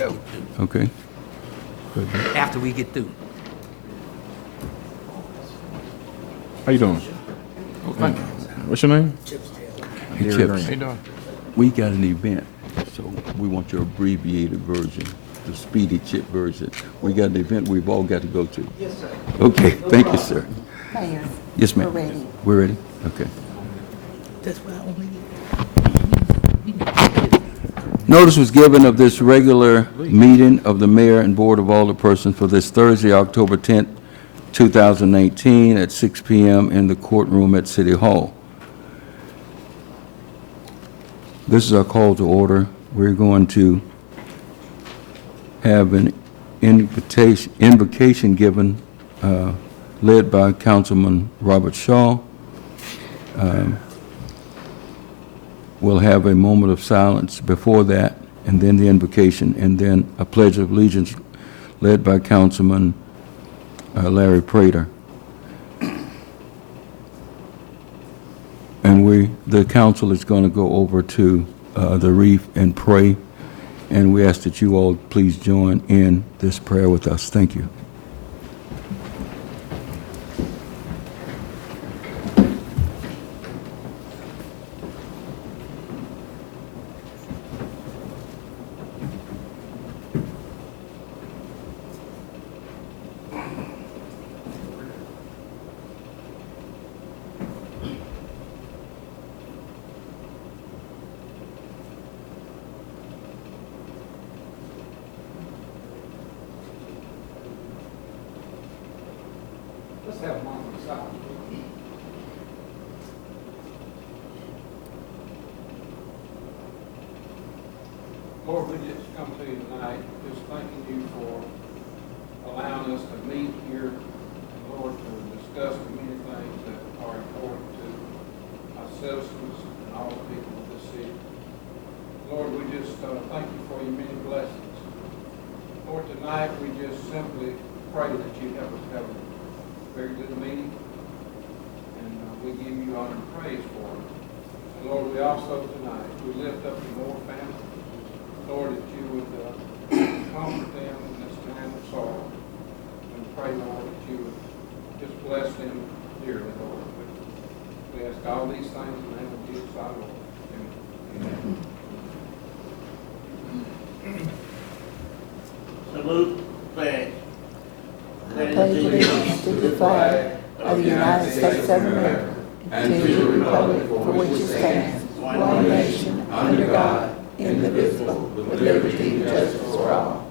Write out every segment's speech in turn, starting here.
go. Okay. After we get through. How you doing? What's your name? Hey, How Chips, you doing? we got an event, so we want your abbreviated version, the speedy chip version. We got an event we've all got to go to. Yes, sir. Okay, thank you, sir. Mayor. Yes, ma'am. We're ready. We're ready? Okay. That's what I only need. Notice was given of this regular meeting of the mayor and board of alderpersons for this Thursday, October 10th, 2019, at 6 p.m. in the courtroom at City Hall. This is our call to order. We're going to have an invocation given, led by Councilman Robert Shaw. We'll have a moment of silence before that, and then the invocation, and then a pledge of allegiance led by Councilman Larry Prater. And the council is going to go over to the reef and pray, and we ask that you all please join in this prayer with us. Thank you. Let's have a moment of silence. Lord, we just come to you tonight, just thanking you for allowing us to meet here, and Lord, to discuss the many things that are important to our citizens and all the people of this city. Lord, we just thank you for your many blessings. Lord, tonight we just simply pray that you help us have a very good meeting, and we give you honor and praise for it. And Lord, we also tonight, we lift up the Moore family. Lord, that you would comfort them in this time of sorrow, and pray, Lord, that you would just bless them dearly, Lord. We ask all these things in the name of Jesus our Lord. Amen. Salute, flag. Pledge allegiance to the flag of the United States of America and to the republic for which it stands, one nation, under God, indivisible, with liberty and justice for all.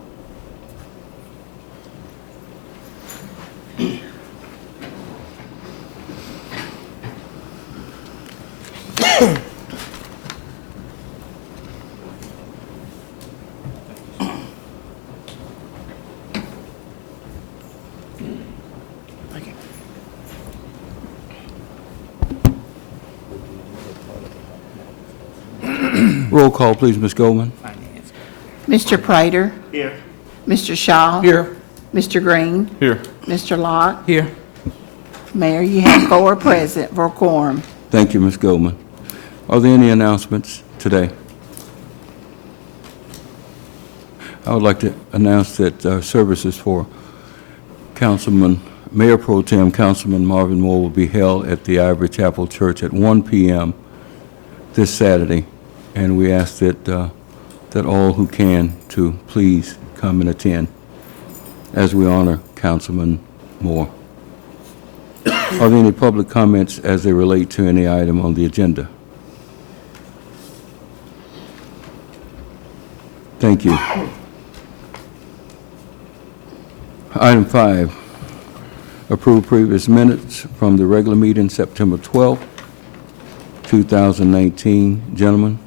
Roll call, please, Ms. Goldman. Finance. Mr. Prater, Here. Mr. Shaw. Here. Mr. Green, Here. Mr. Locke. Here. Mayor, you have 4 present for quorum. Thank you, Ms. Goldman. Are there any announcements today? I would like to announce that services for Mayor Pro Tem Councilman Marvin Moore will be held at the Ivory Chapel Church at 1 p.m. this Saturday, and we ask that all who can to please come and attend as we honor Councilman Moore. Are there any public comments as they relate to any item on the agenda? Thank you. Item 5, approve previous minutes from the regular meeting September 12th, 2019. Gentlemen,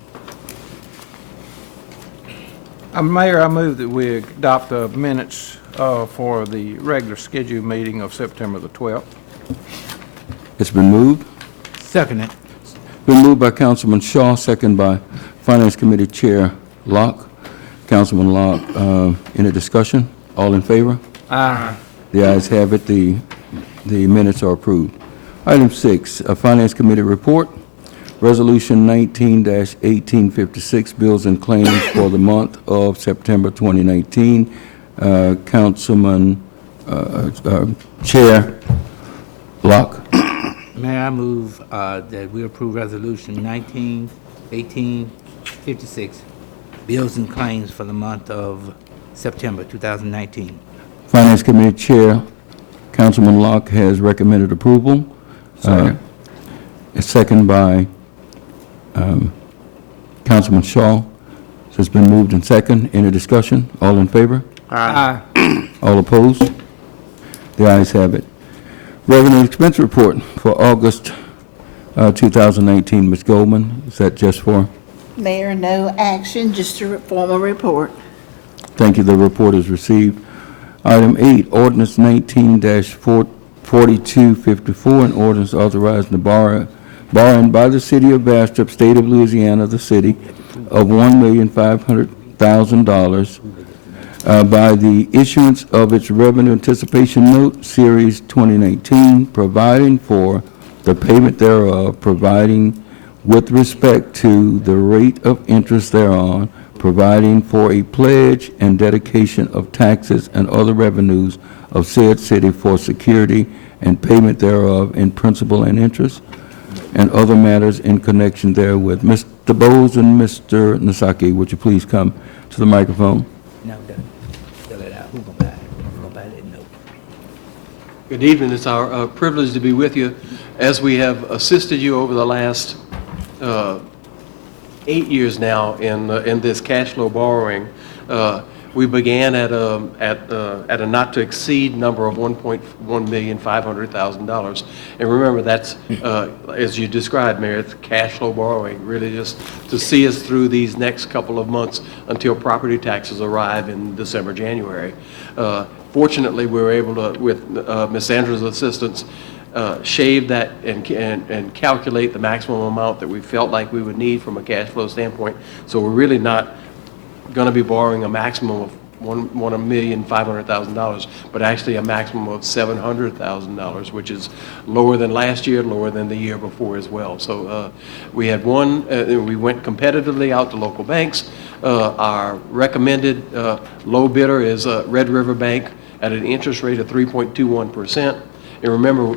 Mayor, I move that we adopt the minutes for the regular scheduled meeting of September the 12th. it's been moved. Second it. Been moved by Councilman Shaw, second by Finance Committee Chair Locke. Councilman Locke, any discussion? All in favor? Aye. The ayes have it. The minutes are approved. Item 6, a Finance Committee report. Resolution 19-1856, bills and claims for the month of September 2019. Councilman, Chair Locke. Mayor, I move that we approve Resolution 1856, bills and claims for the month of September 2019. Finance Committee Chair, Councilman Locke has recommended approval. Second. A second by Councilman Shaw. So it's been moved and second. Any discussion? All in favor? Aye. All opposed? The ayes have it. Revenue and expense report for August 2019. Ms. Goldman, is that just for? Mayor, no action, just a formal report. Thank you. The report is received. Item 8, ordinance 19-4254, an ordinance authorizing the borrowing by the city of Bastrop, state of Louisiana, the city, of $1,500,000 by the issuance of its revenue anticipation note, Series 2019, providing for the payment thereof, providing with respect to the rate of interest thereon, providing for a pledge and dedication of taxes and other revenues of said city for security and payment thereof in principal and interest, and other matters in connection therewith. Mr. Bowles and Mr. Nasaki, would you please come to the microphone? Now, fill it out. Who gonna buy it? Who gonna buy that note? Good evening. It's our privilege to be with you as we have assisted you over the last 8 years now in this cash flow borrowing. We began at a not to exceed number of $1,500,000, and remember that's as you described, Mayor, it's cash flow borrowing, really just to see us through these next couple of months until property taxes arrive in December, January. Fortunately, we were able to, with Ms. Andrews' assistance, shave that and calculate the maximum amount that we felt like we would need from a cash flow standpoint. So we're really not going to be borrowing a maximum of $1,500,000, but actually a maximum of $700,000, which is lower than last year, lower than the year before as well. So we had we went competitively out to local banks. Our recommended low bidder is Red River Bank at an interest rate of 3.21%. And remember,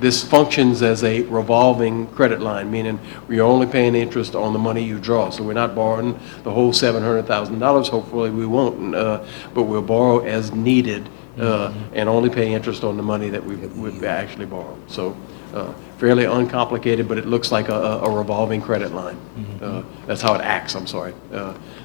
this functions as a revolving credit line, meaning we're only paying interest on the money you draw. So we're not borrowing the whole $700,000. Hopefully we won't, but we'll borrow as needed and only pay interest on the money that we've actually borrowed. So fairly uncomplicated, but it looks like a revolving credit line. That's how it acts, I'm sorry.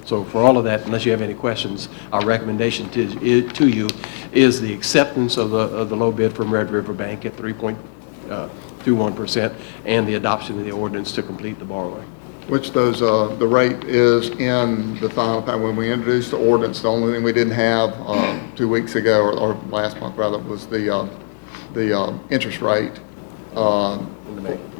So for all of that, unless you have any questions, our recommendation to you is the acceptance of the low bid from Red River Bank at 3.21% and the adoption of the ordinance to complete the borrowing. Which those, the rate is in the final time. When we introduced the ordinance, the only thing we didn't have 2 weeks ago, or last month rather, was the interest rate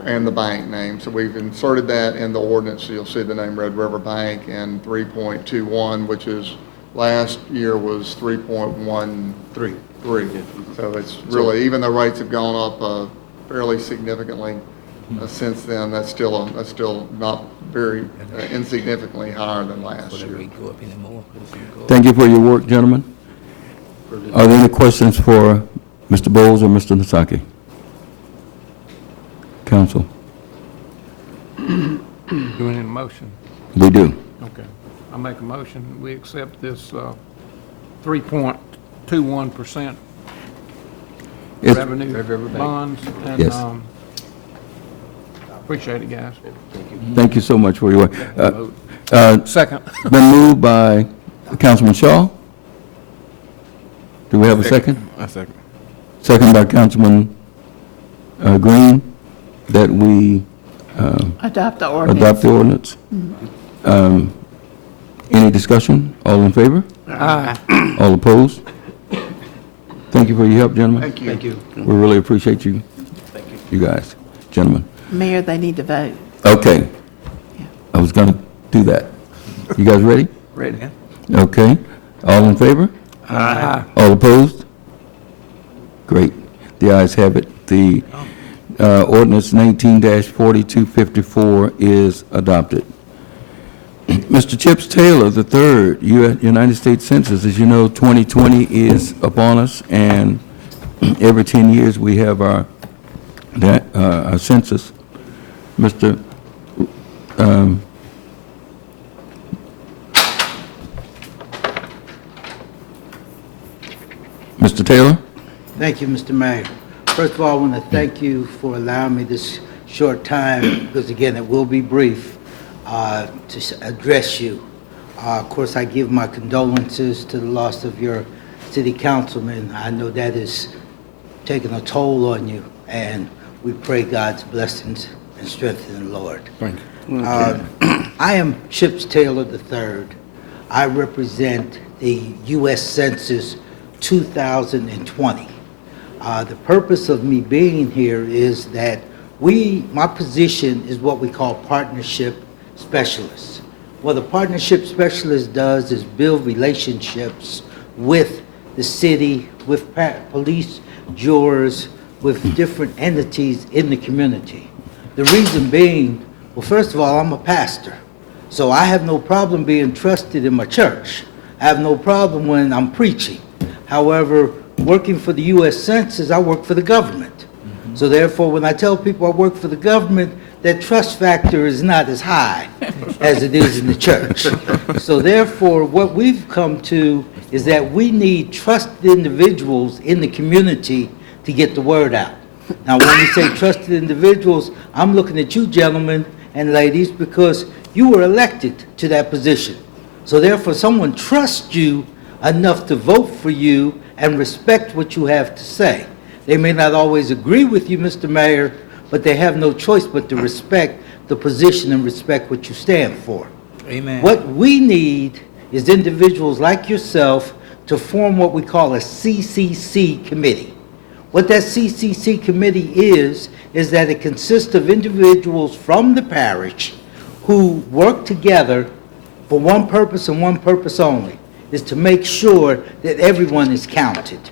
and the bank name. So we've inserted that in the ordinance. So you'll see the name Red River Bank and 3.21, which is last year was 3.13. So it's really, even though rates have gone up fairly significantly since then, that's still not very insignificantly higher than last Will the year. rate go up anymore? Thank you for your work, gentlemen. Are there any questions for Mr. Bowles or Mr. Nasaki? Council? Do we need a motion? We do. Okay. I make a motion, we accept this 3.21% It's- revenue bonds, and Yes. appreciate it, guys. Thank you so much for your work. Second. Been moved by Councilman Shaw. Do we have a second? I second. Second by Councilman Green, that we Adopt the ordinance. adopt the ordinance. Any discussion? All in favor? Aye. All opposed? Thank you for your help, gentlemen. Thank you. Thank you. We really appreciate you, you guys, gentlemen. Mayor, they need to vote. Okay. I was going to do that. You guys ready? Ready? Okay. All in favor? Aye. All opposed? Great. The ayes have it. The ordinance 19-4254 is adopted. Mr. Chips Taylor III, United States Census. As you know, 2020 is upon us, and every 10 years we have our census. Mr. Mr. Taylor? Thank you, Mr. Mayor. First of all, I want to thank you for allowing me this short time, because again, it will be brief, to address you. Of course, I give my condolences to the loss of your city councilman. I know that is taking a toll on you, and we pray God's blessings and strength in the Lord. Thank you. I am Chips Taylor III. I represent the U.S. Census 2020. The purpose of me being here is that my position is what we call partnership specialist. What a partnership specialist does is build relationships with the city, with police, jurors, with different entities in the community. The reason being, well, first of all, I'm a pastor, so I have no problem being trusted in my church. I have no problem when I'm preaching. However, working for the U.S. Census, I work for the government. So therefore, when I tell people I work for the government, that trust factor is not as high as it is in the church. So therefore, what we've come to is that we need trusted individuals in the community to get the word out. Now, when we say trusted individuals, I'm looking at you gentlemen and ladies because you were elected to that position. So therefore, someone trusts you enough to vote for you and respect what you have to say. They may not always agree with you, Mr. Mayor, but they have no choice but to respect the position and respect what you stand for. Amen. What we need is individuals like yourself to form what we call a CCC committee. What that CCC committee is that it consists of individuals from the parish who work together for one purpose and one purpose only, is to make sure that everyone is counted.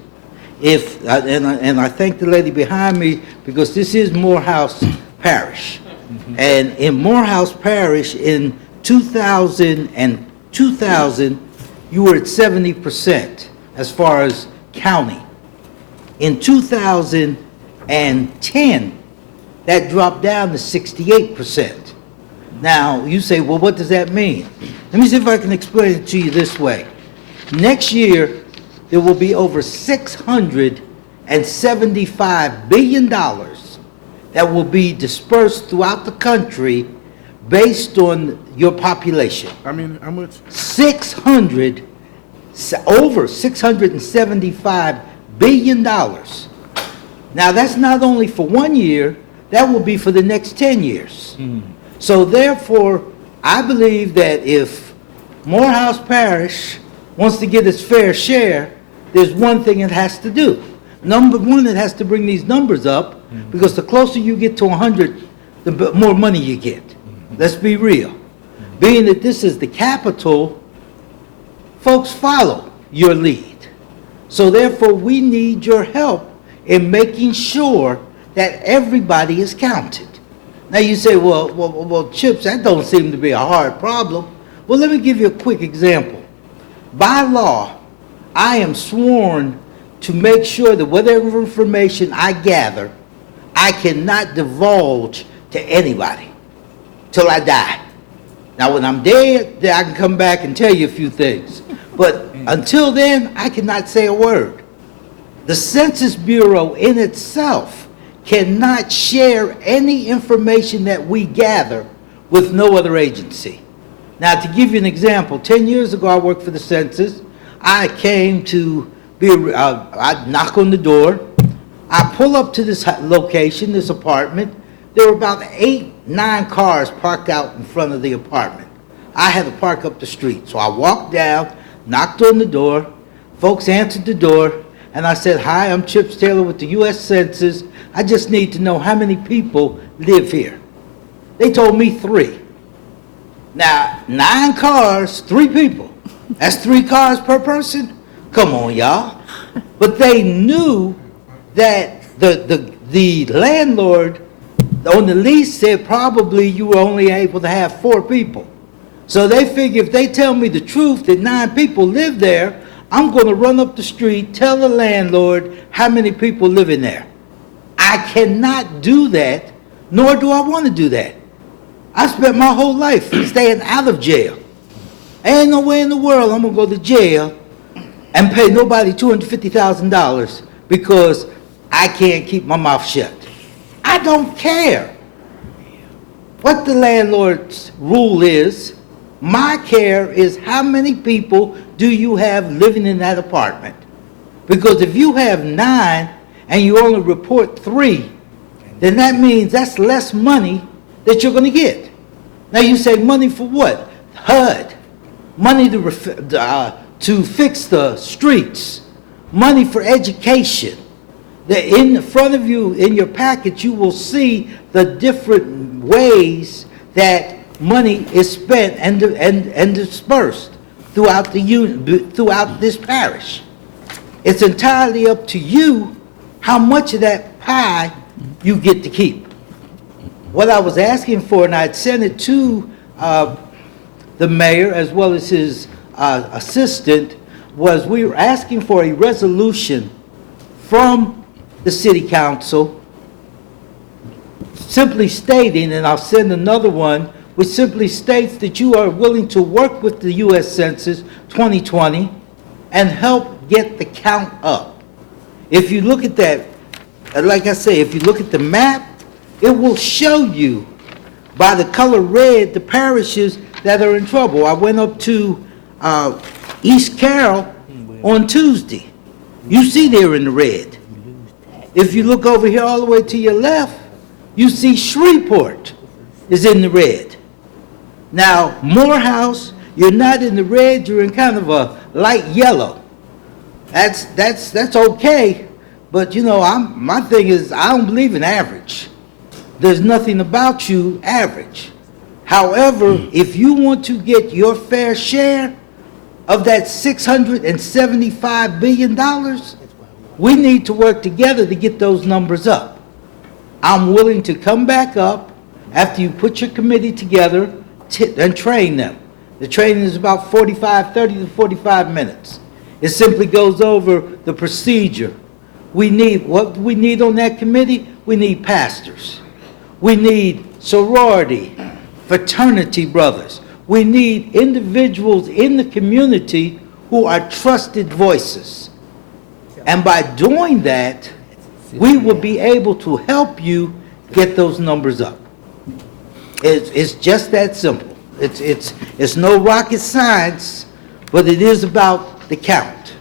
And I thank the lady behind me because this is Morehouse Parish. And in Morehouse Parish in 2000, you were at 70% as far as county. In 2010, that dropped down to 68%. Now, you say, well, what does that mean? Let me see if I can explain it to you this way. Next year, there will be over $675 billion that will be dispersed throughout the country based on your population. I mean, how much? Over $675 billion. Now, that's not only for 1 year, that will be for the next 10 years. So therefore, I believe that if Morehouse Parish wants to get its fair share, there's one thing it has to do. Number one, it has to bring these numbers up, because the closer you get to 100, the more money you get. Let's be real. Being that this is the capital, folks follow your lead. So therefore, we need your help in making sure that everybody is counted. Now you say, well, Chips, that don't seem to be a hard problem. Well, let me give you a quick example. By law, I am sworn to make sure that whatever information I gather, I cannot divulge to anybody till I die. Now, when I'm dead, then I can come back and tell you a few things. But until then, I cannot say a word. The Census Bureau in itself cannot share any information that we gather with no other agency. Now, to give you an example, 10 years ago, I worked for the census. I came to I knock on the door. I pull up to this location, this apartment. There were about 8, 9 cars parked out in front of the apartment. I had to park up the street. So I walked down, knocked on the door. Folks answered the door, and I said, "Hi, I'm Chips Taylor with the U.S. Census. I just need to know how many people live here." They told me 3. Now, 9 cars, 3 people. That's 3 cars per person? Come on, y'all. But they knew that the the landlord on the lease said probably you were only able to have 4 people. So they figure if they tell me the truth that 9 people live there, I'm going to run up the street, tell the landlord how many people live in there. I cannot do that, nor do I want to do that. I spent my whole life staying out of jail. Ain't no way in the world I'm going to go to jail and pay nobody $250,000 because I can't keep my mouth shut. I don't care what the landlord's rule is. My care is how many people do you have living in that apartment? Because if you have 9 and you only report 3, then that means that's less money that you're going to get. Now you say money for what? HUD. Money to fix the streets. Money for education. In front of you, in your package, you will see the different ways that money is spent and dispersed throughout this parish. It's entirely up to you how much of that pie you get to keep. What I was asking for, and I had sent it to the mayor as well as his assistant, was we were asking for a resolution from the city council simply stating, and I'll send another one, which simply states that you are willing to work with the U.S. Census 2020 and help get the count up. If you look at that, like I say, if you look at the map, it will show you by the color red the parishes that are in trouble. I went up to East Carroll on Tuesday. You see they're in the red. If you look over here all the way to your left, you see Shreveport is in the red. Now, Morehouse, you're not in the red, you're in kind of a light yellow. That's okay, but you know, my thing is I don't believe in average. There's nothing about you average. However, if you want to get your fair share of that $675 billion, we need to work together to get those numbers up. I'm willing to come back up after you put your committee together and train them. The training is about 30 to 45 minutes. It simply goes over the procedure. What we need on that committee, we need pastors. We need sorority, fraternity brothers. We need individuals in the community who are trusted voices. And by doing that, we will be able to help you get those numbers up. It's just that simple. It's no rocket science, but it is about the count.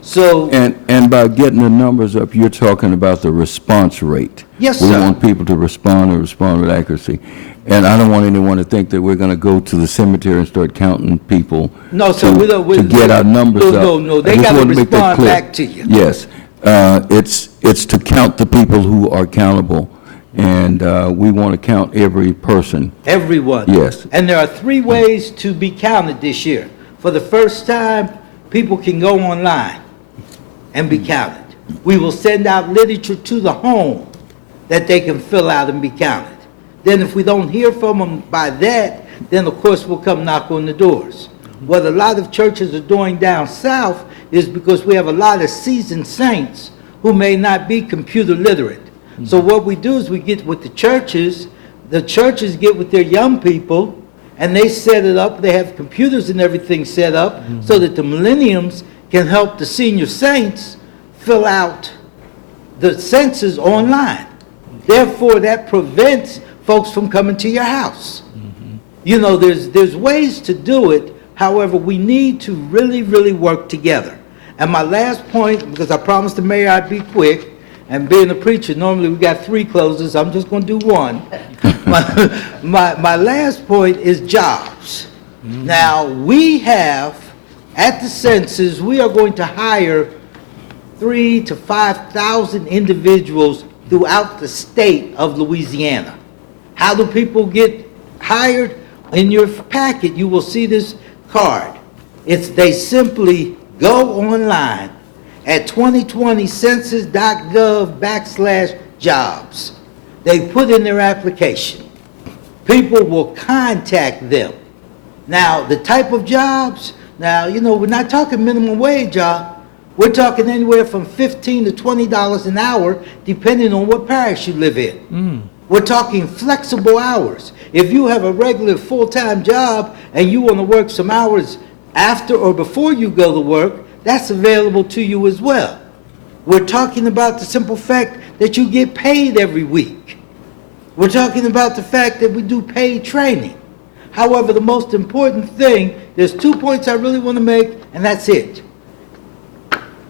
So, And by getting the numbers up, you're talking about the response rate. Yes, We sir. want people to respond and respond with accuracy. And I don't want anyone to think that we're going to go to the cemetery and start counting people No, sir, to get our numbers up. No, they I just gotta wanted to make that respond clear. back to you. Yes. It's to count the people who are countable, and we want to count every person. everyone. Yes. And there are 3 ways to be counted this year. For the first time, people can go online and be counted. We will send out literature to the home that they can fill out and be counted. Then if we don't hear from them by that, then of course we'll come knock on the doors. What a lot of churches are doing down south is because we have a lot of seasoned saints who may not be computer literate. So what we do is we get with the churches get with their young people, and they set it up, they have computers and everything set up so that the millenniums can help the senior saints fill out the census online. Therefore, that prevents folks from coming to your house. You know, there's ways to do it. However, we need to really, really work together. And my last point, because I promised the mayor I'd be quick, and being a preacher, normally we got 3 closes, I'm just going to do one. My last point is jobs. Now, we have, at the census, we are going to hire 3,000 to 5,000 individuals throughout the state of Louisiana. How do people get hired? In your packet, you will see this card. They simply go online at 2020census.gov jobs. They put in their application. People will contact them. Now, the type of jobs, now, we're not talking minimum wage job. We're talking anywhere from $15 to $20 an hour, depending on what parish you live in. We're talking flexible hours. If you have a regular full-time job and you want to work some hours after or before you go to work, that's available to you as well. We're talking about the simple fact that you get paid every week. We're talking about the fact that we do paid training. However, the most important thing, there's 2 points I really want to make, and that's it.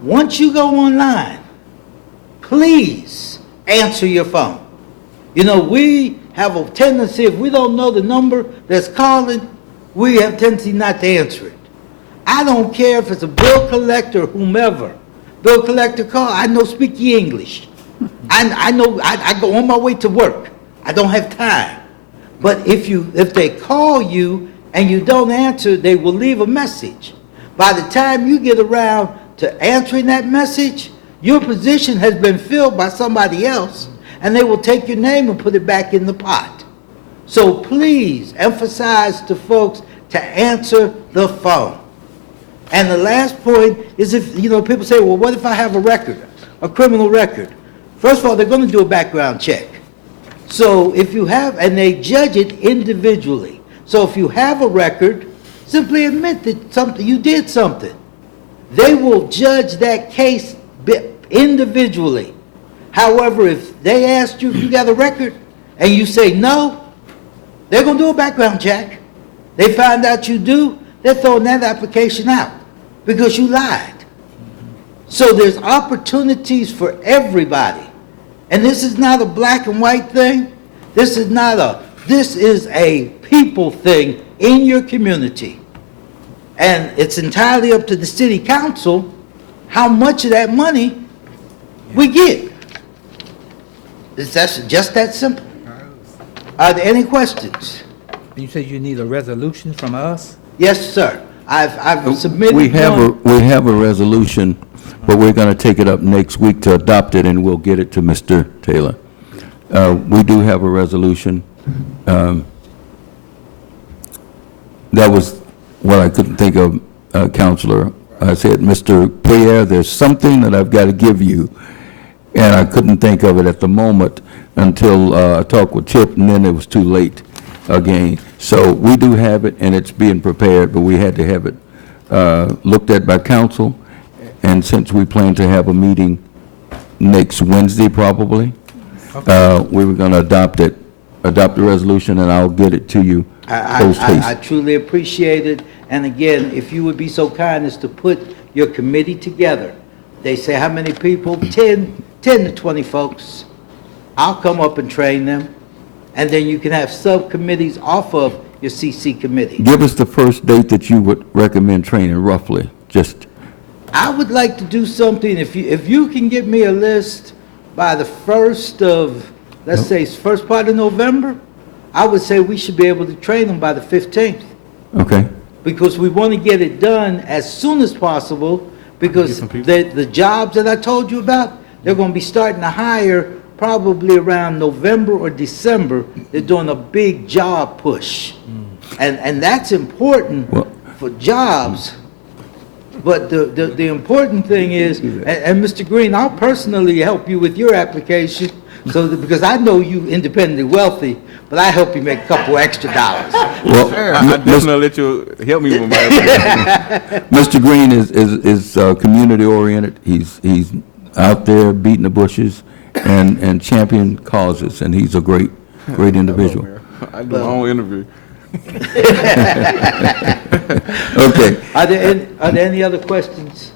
Once you go online, please answer your phone. We have a tendency, if we don't know the number that's calling, we have a tendency not to answer it. I don't care if it's a bill collector or whomever. Bill collector call, I know speak ye English. I know, I go on my way to work. I don't have time. But if they call you and you don't answer, they will leave a message. By the time you get around to answering that message, your position has been filled by somebody else, and they will take your name and put it back in the pot. So please emphasize to folks to answer the phone. And the last point is if, people say, well, what if I have a record, a criminal record? First of all, they're going to do a background check. So if you have, and they judge it individually. So if you have a record, simply admit that you did something. They will judge that case individually. However, if they asked you if you got a record and you say no, they're going to do a background check. They find out you do, they're throwing that application out because you lied. So there's opportunities for everybody. And this is not a black and white thing. This is a people thing in your community. And it's entirely up to the city council how much of that money we get. It's just that simple. Are there any questions? You said you need a resolution from us? Yes, sir. I've submitted We have one. a resolution, but we're going to take it up next week to adopt it, and we'll get it to Mr. Taylor. We do have a resolution. That was what I couldn't think of, Counselor. I said, Mr. Pierre, there's something that I've got to give you, and I couldn't think of it at the moment until I talked with Chip, and then it was too late again. So we do have it, and it's being prepared, but we had to have it looked at by council, and since we plan to have a meeting next Wednesday probably, we were going to adopt the resolution, and I'll get it to you post haste. I truly appreciate it. And again, if you would be so kind as to put your committee together. They say how many people? 10 to 20 folks. I'll come up and train them. And then you can have subcommittees off of your CC committee. Give us the first date that you would recommend training, roughly, just. I would like to do something, if you can give me a list by the first of, let's say, first part of November, I would say we should be able to train them by the 15th. Okay. Because we want to get it done as soon as possible, because the jobs that I told you about, they're going to be starting to hire probably around November or December. They're doing a big job push. And that's important for jobs. But the important thing is, and Mr. Green, I'll personally help you with your application, because I know you independently wealthy, but I help you make a couple extra dollars. Well, I definitely let you help me with my application. Mr. Green is community oriented. He's out there beating the bushes and champion causes, and he's a great individual. I do my own interview. Okay. Are there any other questions?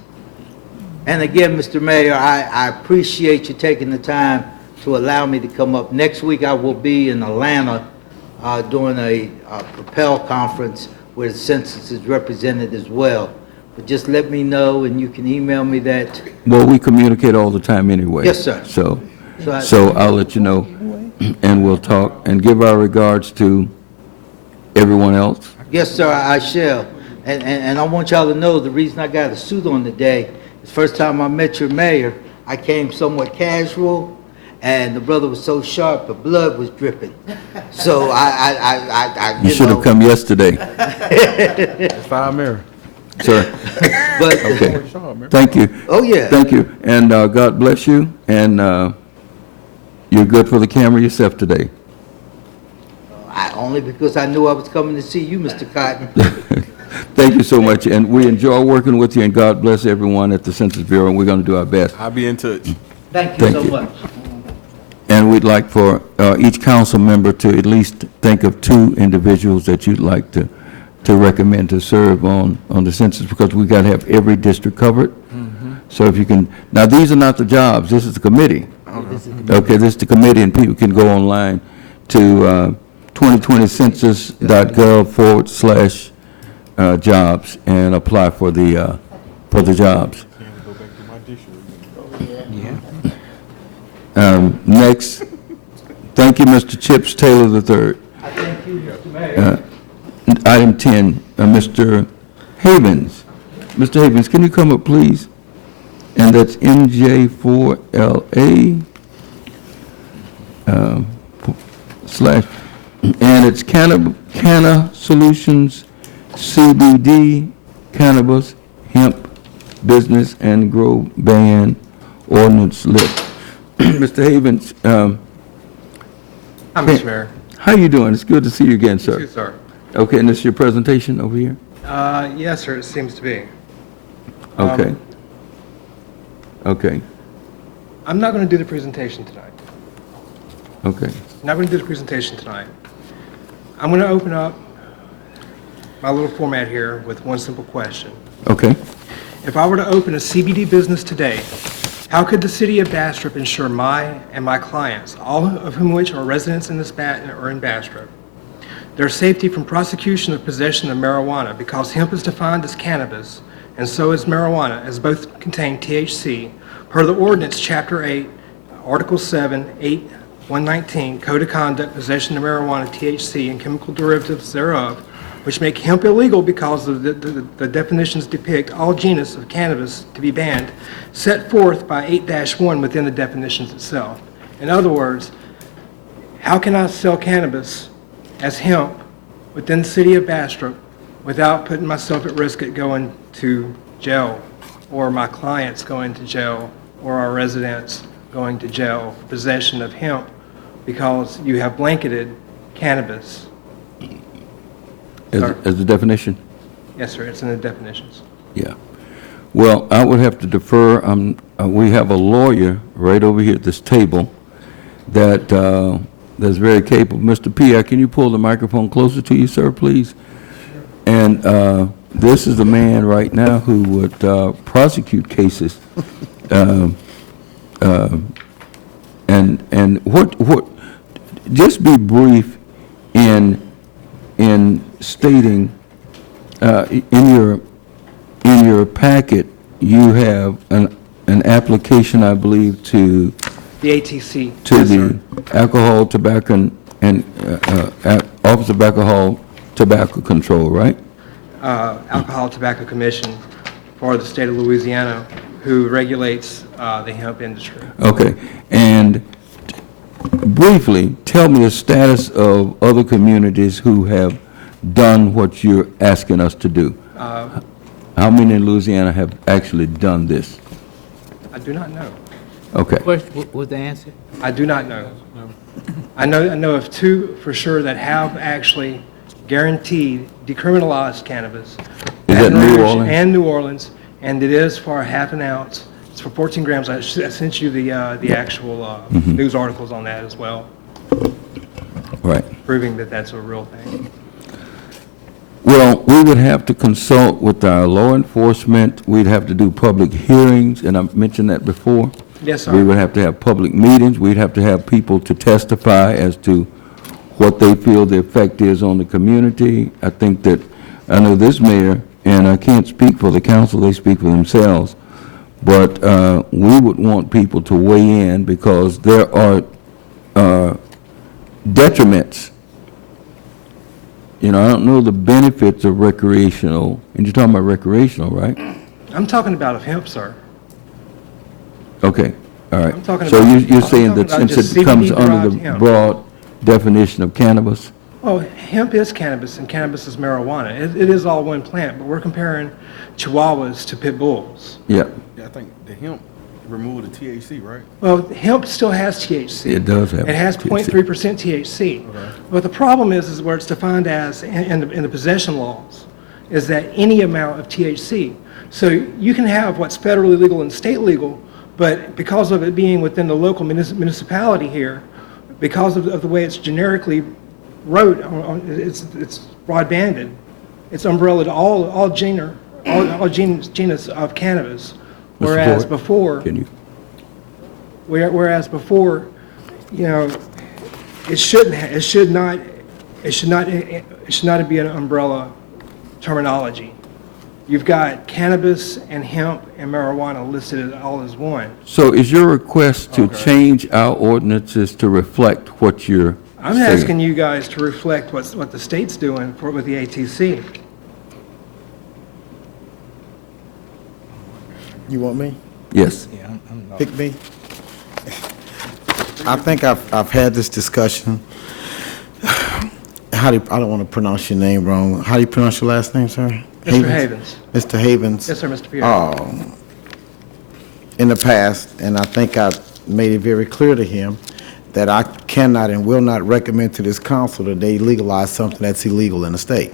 And again, Mr. Mayor, I appreciate you taking the time to allow me to come up. Next week, I will be in Atlanta doing a Propel conference where the census is represented as well. But just let me know, and you can email me that. Well, we communicate all the time anyway. Yes, sir. So I'll let you know, and we'll talk, and give our regards to everyone else. Yes, sir, I shall. And I want y'all to know the reason I got a suit on today is first time I met your mayor, I came somewhat casual, and the brother was so sharp, the blood was dripping. So You should have come yesterday, Fire Mary. sir. But, Okay. Thank you. oh, yeah. Thank you, and God bless you, and you're good for the camera yourself today. Only because I knew I was coming to see you, Mr. Cotton. Thank you so much, and we enjoy working with you, and God bless everyone at the Census Bureau, and we're going to do our best. I'll be in touch. Thank you Thank so you. much. And we'd like for each council member to at least think of 2 individuals that you'd like to recommend to serve on the census, because we got to have every district covered. So if you can, now these are not the jobs, this is the committee. Okay, this is the committee, and people can go online to 2020census.gov/jobs and apply for the jobs. Next, thank you, Mr. Chips Taylor III. Thank you, Mr. Mayor. Item 10, Mr. Havens. Mr. Havens, can you come up, please? And that's MJ4LA and it's Canna Solutions, CBD, cannabis, hemp, business, and grow ban ordinance list. Mr. Havens, Hi, Mr. Mayor. how you doing? It's good to see you again, sir. You too, sir. Okay, and this is your presentation over here? Yes, sir, it seems to be. Okay. Okay, I'm not going to do the presentation tonight. okay. I'm not going to do the presentation tonight. I'm going to open up my little format here with one simple question. Okay. If I were to open a CBD business today, how could the city of Bastrop ensure my and my clients, all of whom which are residents in Bastrop, their safety from prosecution of possession of marijuana, because hemp is defined as cannabis, and so is marijuana, as both contain THC, per the ordinance, Chapter 8, Article 7, 119, Code of Conduct, possession of marijuana, THC, and chemical derivatives thereof, which make hemp illegal because of the definitions depict all genus of cannabis to be banned, set forth by 8-1 within the definitions itself. In other words, how can I sell cannabis as hemp within the city of Bastrop without putting myself at risk at going to jail, or my clients going to jail, or our residents going to jail for possession of hemp, because you have blanketed cannabis? Sir. As the definition? Yes, sir, it's in the definitions. Yeah. Well, I would have to defer. We have a lawyer right over here at this table that that's very capable. Mr. Pierre, can you pull the microphone closer to you, sir, please? And this is the man right now who would prosecute cases. And what? Just be brief in stating in your packet you have an application, I believe, to The ATC. to Yes, the sir. Alcohol, Tobacco, and Office of Alcohol, Tobacco Control, right? Alcohol Tobacco Commission for the state of Louisiana, who regulates the hemp industry. Okay, and briefly, tell me the status of other communities who have done what you're asking us to do. How many in Louisiana have actually done this? I do not know. Okay, What was the answer? I do not know. I know of 2 for sure that have actually guaranteed decriminalized cannabis. Is that Baton New Rouge Orleans? And New Orleans, and it is for half an ounce. It's for 14 grams. I sent you the actual news articles on that as well, right. proving that that's a real thing. Well, we would have to consult with our law enforcement. We'd have to do public hearings, and I mentioned that before. Yes, sir. We would have to have public meetings. We'd have to have people to testify as to what they feel the effect is on the community. I think that, I know this mayor, and I can't speak for the council, they speak for themselves, but we would want people to weigh in because there are detriments. You know, I don't know the benefits of recreational, and you're talking about recreational, right? I'm talking about of hemp, sir. Okay, All right. I'm talking So about- you're I'm saying talking that about since just it comes under CBD-derived the hemp. broad definition of cannabis? Oh, hemp is cannabis, and cannabis is marijuana. It is all one plant, but we're comparing chihuahuas to pit bulls. Yeah, Yeah, I think the hemp removed the THC, right? Well, hemp still has THC. it does have. It has THC. 0.3% THC. But the problem is where it's defined as, in the possession laws, is that any amount of THC. So you can have what's federally legal and state legal, but because of it being within the local municipality here, because of the way it's generically wrote, it's broad-banded, it's umbrellaed all genus of cannabis. Mr. Whereas Boyd, before, Can you? Whereas before, you know, it should not be an umbrella terminology. You've got cannabis and hemp and marijuana listed all as one. So is your request to change our ordinances to reflect what you're I'm saying? asking you guys to reflect what the state's doing with the ATC. You want me? Yes. Yeah, I'm not. Pick me? I think I've had this discussion. I don't want to pronounce your name wrong. How do you pronounce your last name, sir? Mr. Havens. Mr. Havens. Yes, sir, Mr. Pierre. In the past, and I think I made it very clear to him that I cannot and will not recommend to this council that they legalize something that's illegal in the state.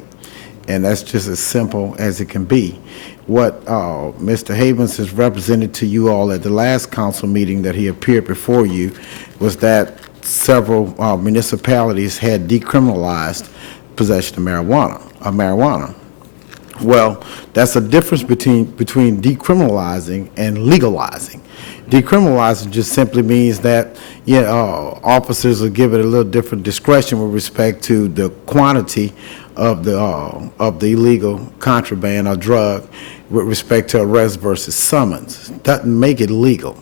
And that's just as simple as it can be. What Mr. Havens has represented to you all at the last council meeting that he appeared before you was that several municipalities had decriminalized possession of marijuana. Well, that's a difference between decriminalizing and legalizing. Decriminalizing just simply means that officers will give it a little different discretion with respect to the quantity of the illegal contraband or drug with respect to arrest versus summons. Doesn't make it legal.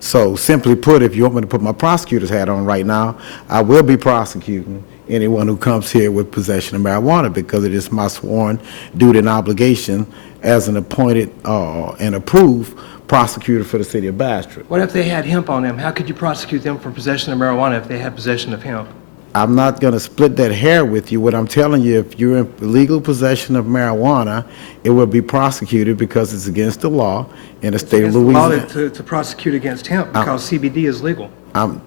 So simply put, if you want me to put my prosecutor's hat on right now, I will be prosecuting anyone who comes here with possession of marijuana because it is my sworn duty and obligation as an appointed and approved prosecutor for the city of Bastrop. What if they had hemp on them? How could you prosecute them for possession of marijuana if they had possession of hemp? I'm not going to split that hair with you. What I'm telling you, if you're in legal possession of marijuana, it will be prosecuted because it's against the law in the state of It's the law Louisiana. to prosecute against hemp because CBD is legal. I'm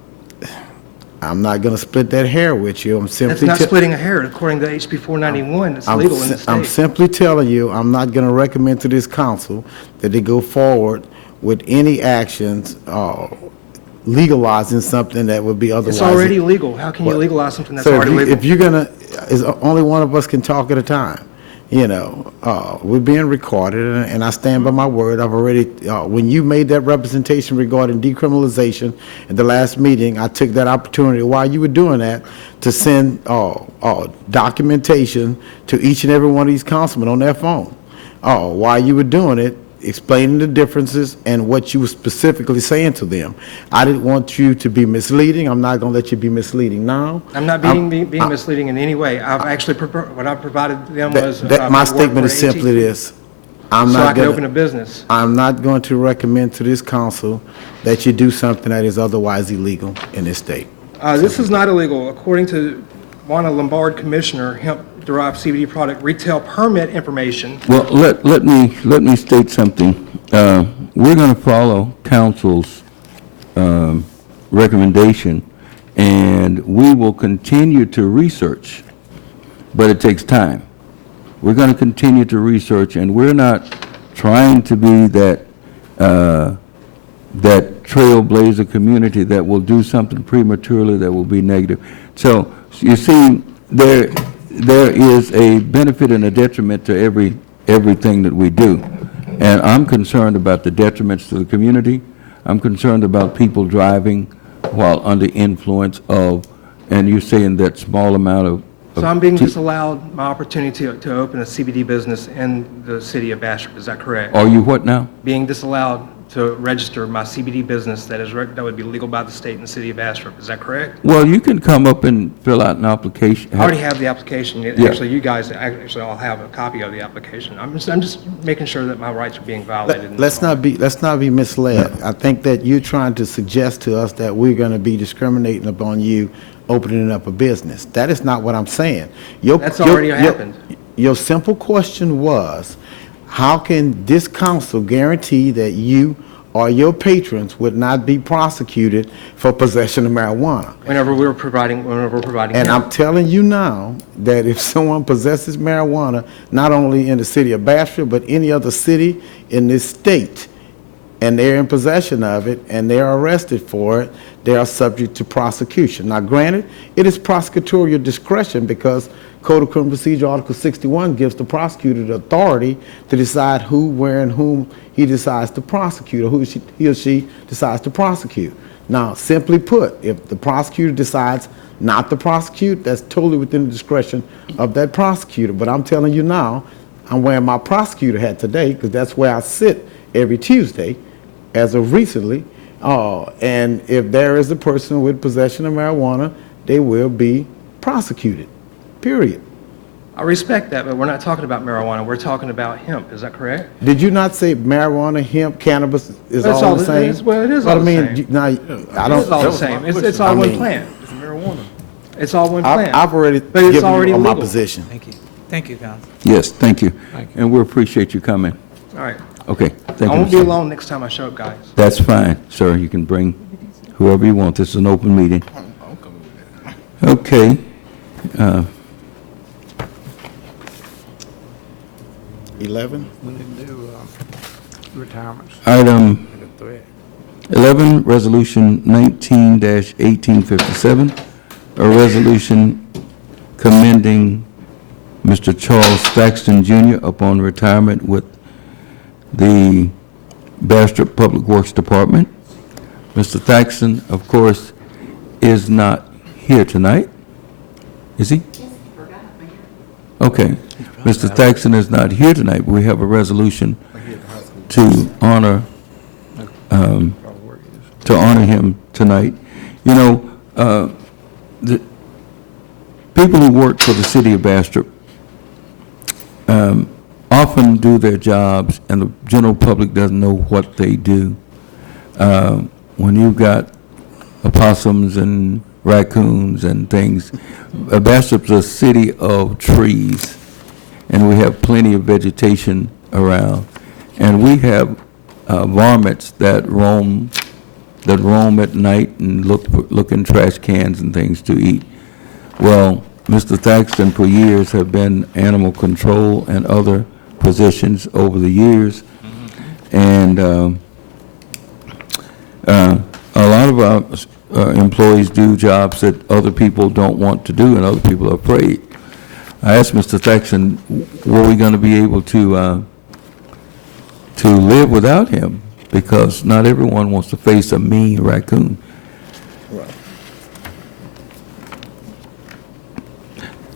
not going to split that hair with you. I'm That's simply not splitting a hair. According to HB 491, it's legal in the I'm state. simply telling you, I'm not going to recommend to this council that they go forward with any actions legalizing something that would be otherwise. It's already legal. How can you legalize something that's So already legal? if you're only one of us can talk at a time. We're being recorded, and I stand by my word. I've already, when you made that representation regarding decriminalization at the last meeting, I took that opportunity while you were doing that to send documentation to each and every one of these councilmen on their phone. While you were doing it, explaining the differences and what you were specifically saying to them. I didn't want you to be misleading. I'm not going to let you be misleading now. I'm not being misleading in any way. I've actually, what I provided them was. My statement is simply this. So I can open a business. I'm not going to recommend to this council that you do something that is otherwise illegal in this state. This is not illegal. According to Juana Lombard, Commissioner, hemp-derived CBD product retail permit information. Well, let me state something. We're going to follow council's recommendation, and we will continue to research, but it takes time. We're going to continue to research, and we're not trying to be that trailblazer community that will do something prematurely that will be negative. So you see, there is a benefit and a detriment to everything that we do. And I'm concerned about the detriments to the community. I'm concerned about people driving while under influence of, and you're saying that small amount of. So I'm being disallowed my opportunity to open a CBD business in the city of Bastrop. Is that correct? Are you what now? Being disallowed to register my CBD business that would be legal by the state and the city of Bastrop. Is that correct? Well, you can come up and fill out an application. I already have the application. Yeah. Actually, you guys actually all have a copy of the application. I'm just making sure that my rights are being violated. Let's not be misled. I think that you're trying to suggest to us that we're going to be discriminating upon you opening up a business. That is not what I'm saying. That's already happened. Your simple question was, how can this council guarantee that you or your patrons would not be prosecuted for possession of marijuana? Whenever we're providing And hemp. I'm telling you now that if someone possesses marijuana, not only in the city of Bastrop, but any other city in this state, and they're in possession of it, and they're arrested for it, they are subject to prosecution. Now, granted, it is prosecutorial discretion because Code of Criminal Procedure Article 61 gives the prosecutor the authority to decide who, where, and whom he decides to prosecute, or who he or she decides to prosecute. Now, simply put, if the prosecutor decides not to prosecute, that's totally within the discretion of that prosecutor. But I'm telling you now, I'm wearing my prosecutor hat today because that's where I sit every Tuesday, as of recently. And if there is a person with possession of marijuana, they will be prosecuted, period. I respect that, but we're not talking about marijuana. We're talking about hemp. Is that correct? Did you not say marijuana, hemp, cannabis is all the same? Well, it is But all I the mean, same. now, I It's don't. all the same. It's all one plant. It's marijuana. It's all one plant. I've already But it's given already you my legal. position. Thank you. Thank you, Council. Yes, thank you. And we appreciate you coming. All right. Okay, thank you. I won't be Mr. alone next time I show up, guys. That's fine, sir. You can bring whoever you want. This is an open meeting. Okay. 11? We didn't do retirements. Item Like a threat. 11, Resolution 19-1857, a resolution commending Mr. Charles Thaxton Jr. upon retirement with the Bastrop Public Works Department. Mr. Thaxton, of course, is not here tonight. Is he? Okay. Mr. Thaxton is not here tonight, but we have a resolution to honor him tonight. You know, the people who work for the city of Bastrop often do their jobs, and the general public doesn't know what they do. When you've got opossums and raccoons and things, Bastrop's a city of trees, and we have plenty of vegetation around, and we have varmints that roam at night and look in trash cans and things to eat. Well, Mr. Thaxton for years have been animal control and other positions over the years, and a lot of our employees do jobs that other people don't want to do and other people are afraid. I asked Mr. Thaxton, were we going to be able to live without him? Because not everyone wants to face a mean raccoon.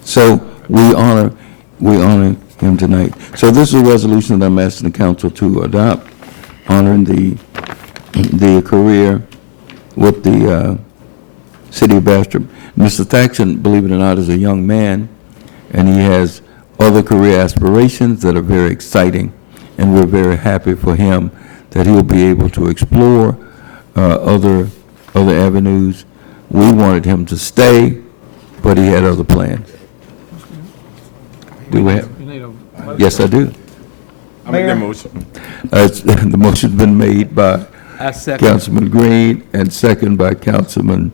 So we honor him tonight. So this is a resolution that I'm asking the council to adopt, honoring the career with the city of Bastrop. Mr. Thaxton, believe it or not, is a young man, and he has other career aspirations that are very exciting, and we're very happy for him that he'll be able to explore other avenues. We wanted him to stay, but he had other plans. Do we have? You need a Yes, I do. I make that motion. The motion's been made by I second. Councilman Green and second by Councilman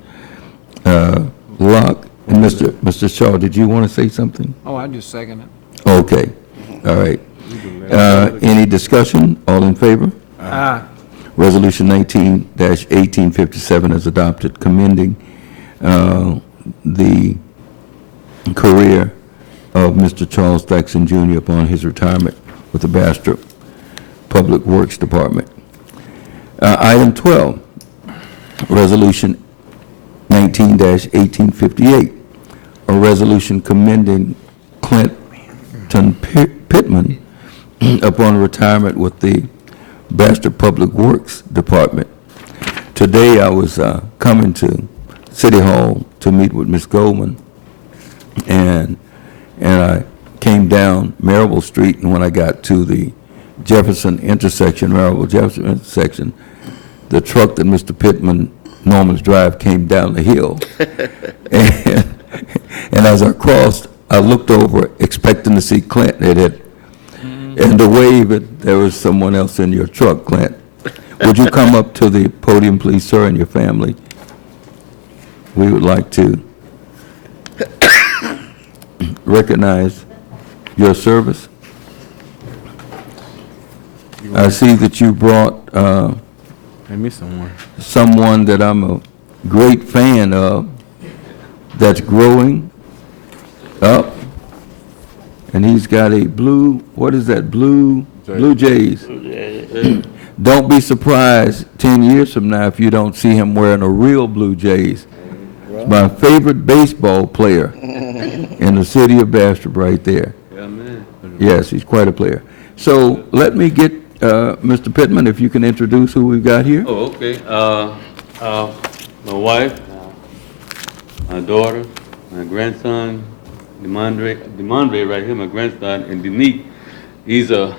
Locke. And Mr. Shaw, did you want to say something? Oh, I just second it. Okay, all right. Any discussion? All in favor? Aye. Resolution 19-1857 is adopted, commending the career of Mr. Charles Thaxton Jr. upon his retirement with the Bastrop Public Works Department. Item 12, Resolution 19-1858, a resolution commending Clinton Pittman upon retirement with the Bastrop Public Works Department. Today, I was coming to City Hall to meet with Ms. Goldman, and I came down Marable Street, and when I got to the Jefferson intersection, Marable-Jefferson intersection, the truck that Mr. Pittman Norman's Drive came down the hill. And as I crossed, I looked over expecting to see Clint in it. And to wave it, there was someone else in your truck, Clint. Would you come up to the podium, please, sir, and your family? We would like to recognize your service. I see that you brought someone that I'm a great fan of that's growing up, and he's got a blue, what is that, Blue Jays. Don't be surprised 10 years from now if you don't see him wearing a real Blue Jays. It's my favorite baseball player in the city of Bastrop right there. Yeah, man. Yes, he's quite a player. So let me get Mr. Pittman, if you can introduce who we've got here. Oh, okay. My wife, my daughter, my grandson, Demondre right here, my grandson, and Denique, he's a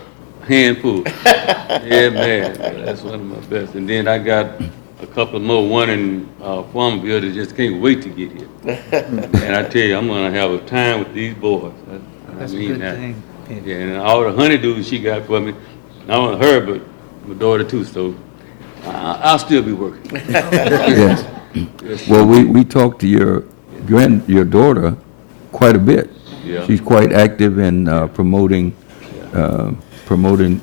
handful. Yeah, man, that's one of my best. And then I got a couple more, one in Farmville that just can't wait to get here. And I tell you, I'm gonna have a time with these boys. That's I a mean good that. thing. Yeah, and all the honeydews she got for me, not only her, but my daughter too, so I'll still be working. Yes. Well, we talked to your daughter quite a bit. Yeah. She's quite active in promoting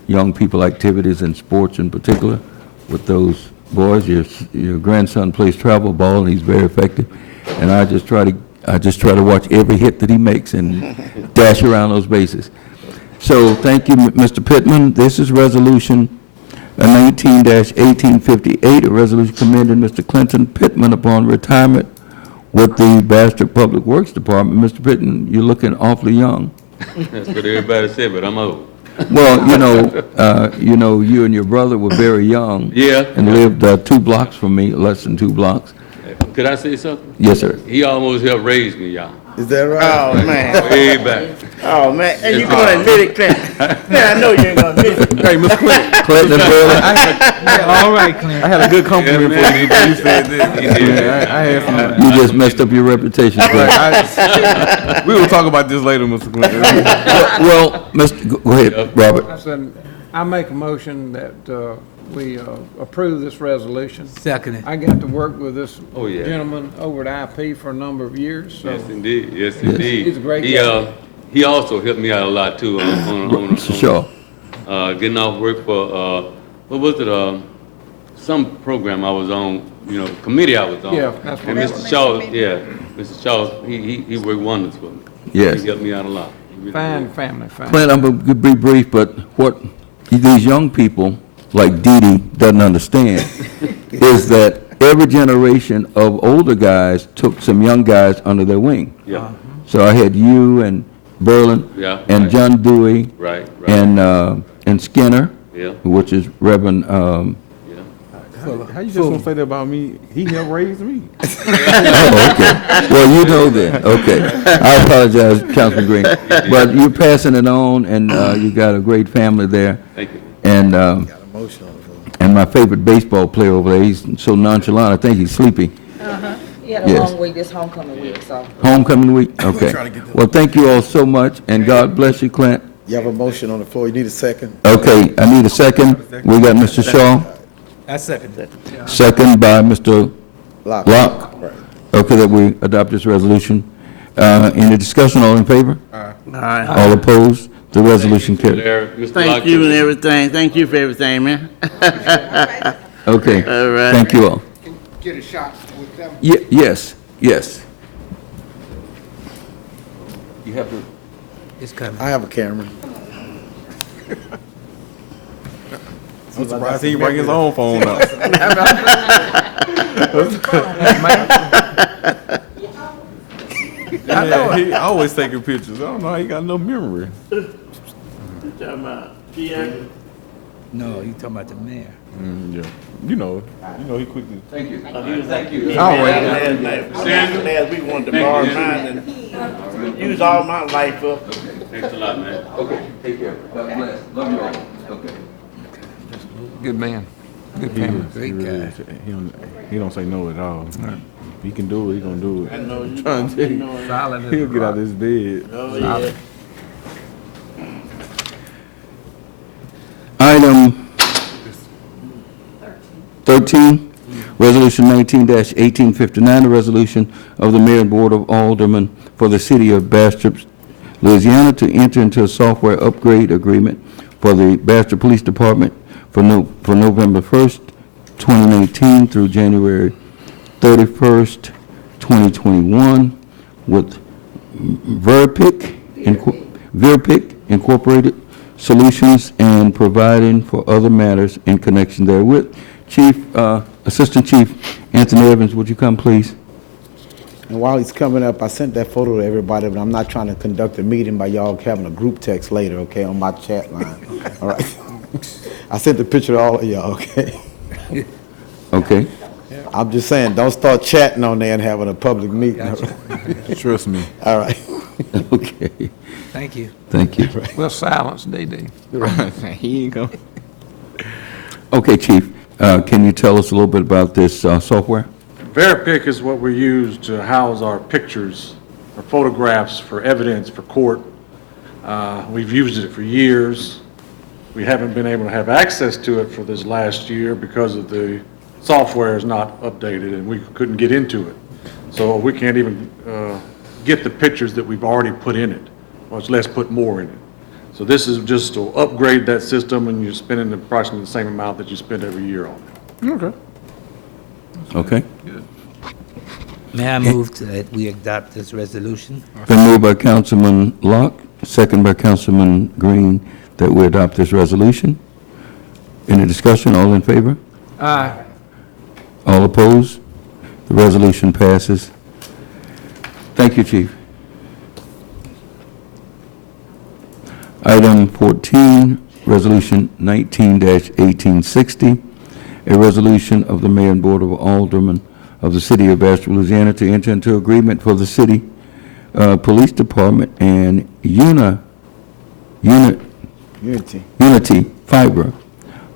young people activities in sports in particular with those boys. Your grandson plays travel ball and he's very effective. And I just try to watch every hit that he makes and dash around those bases. So thank you, Mr. Pittman. This is resolution 19-1858, a resolution commending Mr. Clinton Pittman upon retirement with the Bastrop Public Works Department. Mr. Pittman, you're looking awfully young. That's what everybody said, but I'm old. Well, you and your brother were very young. Yeah. And lived 2 blocks from me, less than 2 blocks. Could I say something? Yes, sir. He almost helped raise me, y'all. Is that right? Oh, man. Way back. Oh, man. And you gonna admit it, Clint? Yeah, I know you ain't gonna admit it. Hey, Mr. Clinton, Clinton and Burley. All right, Clint. I had a good compliment for you, but you said that. Yeah, I had some. You just messed up your reputation, Clinton. We will talk about this later, Mr. Clinton. Well, go ahead, Robert. I said, I make a motion that we approve this resolution. Second. I got to work with this Oh, yeah. gentleman over at IP for a number of years, so. Yes, indeed. Yes, indeed. He's a great guy. He also helped me out a lot too Sure. getting off work for what was it? Some program I was on, committee I was on. Yeah, that's what And it Mr. Shaw, Mr. Shaw, he worked wonders for me. Yes. He helped me out a lot. He really Fine did. family, fine. Clint, I'm going to be brief, but what these young people, like Dee Dee, doesn't understand is that every generation of older guys took some young guys under their wing. Yeah, So I had you and Berlin Yeah, and right. John Dewey right. and Skinner, Yeah, which is Reverend, yeah. How you just gonna say that about me? He helped raise me. oh, okay. Well, you know then. Okay. I apologize, Councilman Green. But you're passing it on, and you got a great family there. Thank you. And my favorite baseball player over there, he's so nonchalant, I think he's sleepy. He had a Yes. long week, this homecoming week, so. Homecoming week? Okay. Well, thank you all so much, and God bless you, Clint. You have a motion on the floor. You need a second? Okay, I need a second. We got Mr. Shaw, I second it. second by Mr. Lock. Locke. Right. Okay, that we adopt this resolution. Any discussion, all in favor? All right. All opposed? The resolution carries. Larry, Mr. Thank Lockton. you and everything. Thank you for everything, man. Okay. All right. Thank you all. Get a shot with them. Yes, yes. You have to. It's coming. I have a camera. I'm surprised he bring his own phone up. Yeah, he always taking pictures. I don't know how he got no memory. Talking about, yeah. No, you talking about the mayor. Yeah. You know he quickly. Thank you. Thank you. We wanted to borrow mine and use all my life up. Thanks a lot, man. Okay, take care. God bless. Love you all. Okay. Good man. Good man. Great guy. He don't say no at all. If he can do it, he gonna do it. I know you. Trying to tell you. Solid as a He'll get out rock. of his bed. Oh, yeah. Item 13, Resolution 19-1859, a resolution of the Mayor and Board of Aldermen for the City of Bastrop, Louisiana, to enter into a software upgrade agreement for the Bastrop Police Department for November 1st, 2019 through January 31st, 2021 with Verpic Incorporated Solutions and providing for other matters in connection therewith. Assistant Chief Anthony Evans, would you come, please? And while he's coming up, I sent that photo to everybody, but I'm not trying to conduct a meeting by y'all having a group text later, okay, on my chat line. All right. I sent the picture to all of y'all, okay? Okay. I'm just saying, don't start chatting on there and having a public meeting. Trust me. All right. Okay. Thank you. Thank you. We'll silence DD. Right. He ain't coming. Okay, Chief, can you tell us a little bit about this software? Veripic is what we use to house our pictures, our photographs for evidence for court. We've used it for years. We haven't been able to have access to it for this last year because of the software is not updated and we couldn't get into it. So we can't even get the pictures that we've already put in it, much less put more in it. So this is just to upgrade that system and you're spending approximately the same amount that you spend every year on it. Okay. Okay. May I move that we adopt this resolution? Been moved by Councilman Locke, second by Councilman Green, that we adopt this resolution. Any discussion? All in favor? Aye. All opposed? The resolution passes. Thank you, Chief. Item 14, Resolution 19-1860, a resolution of the Mayor and Board of Aldermen of the City of Bastrop, Louisiana, to enter into agreement for the city police department and Unity Fiber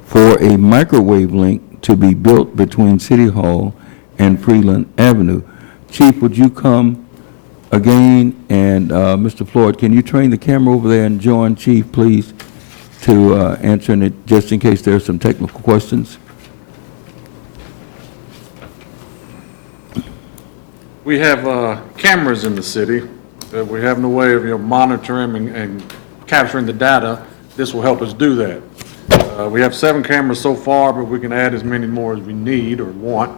for a microwave link to be built between City Hall and Freeland Avenue. Chief, would you come again? And Mr. Floyd, can you train the camera over there and join Chief, please, to answering it, just in case there are some technical questions? We have cameras in the city that we have no way of monitoring and capturing the data. This will help us do that. We have 7 cameras so far, but we can add as many more as we need or want,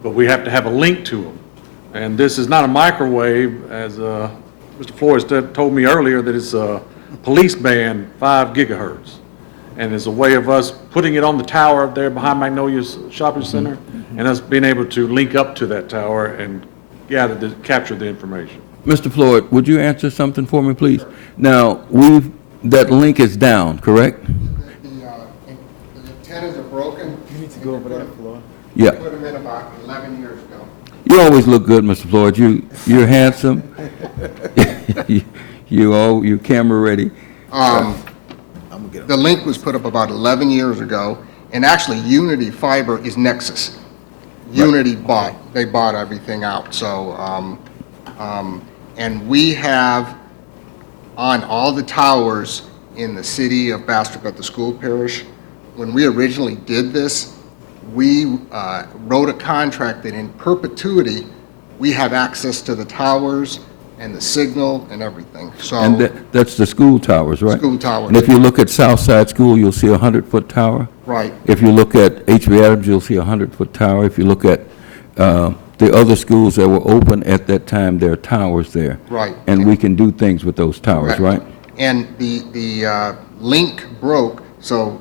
but we have to have a link to them. And this is not a microwave, as Mr. Flores told me earlier, that it's a police band 5 gigahertz. And it's a way of us putting it on the tower up there behind Magnolia's Shopping Center and us being able to link up to that tower and capture the information. Mr. Floyd, would you answer something for me, please? Now, that link is down, correct? The antennas are broken. You need to go over that floor. Yeah. Put them in about 11 years ago. You always look good, Mr. Floyd. You're handsome. You're camera ready. The link was put up about 11 years ago, and actually Unity Fiber is Nexus. Unity bought everything out, so, and we have on all the towers in the city of Bastrop at the school parish. When we originally did this, we wrote a contract that in perpetuity, we have access to the towers and the signal and everything, so. And that's the school towers, right? School towers. And if you look at Southside School, you'll see a 100-foot tower. Right. If you look at H.B. Adams, you'll see a 100-foot tower. If you look at the other schools that were open at that time, there are towers there. Right. And we can do things with those towers, right? And the link broke, so